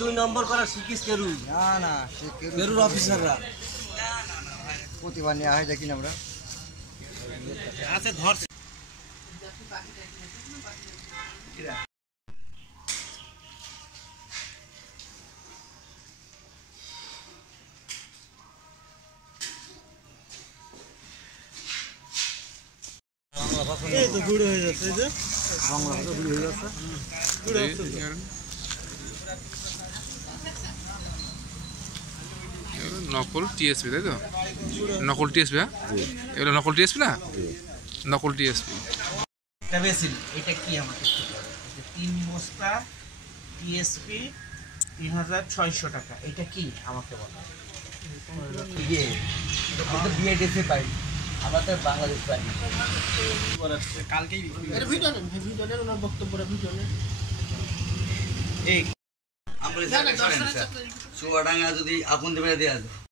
দুই নম্বর করা শিখিস কেরু না না কেরুর অফিসাররা প্রতিবার নেওয়া হয় দেখি না আমরা আছে ধর এই তো গুড় হয়ে যাচ্ছে এই যে বাংলা ভাষা গুড়ি হয়ে যাচ্ছে নকল টিএসপি তাই তো নকল টিএসপি হ্যাঁ এগুলো নকল টিএসপি না নকল টিএসপি এটা বেশি এটা কি আমাকে একটু বলো তিন বস্তা টিএসপি 3600 টাকা এটা কি আমাকে বলো ইয়ে আমরা বিএডিসি পাই আমরা তো বাংলাদেশ পাই কালকেই ভিডিওনের ওনার বক্তব্যটা ভিডিওনের এই আমরা চুয়াডাঙ্গা যদি আপন দেবে দেওয়া যায়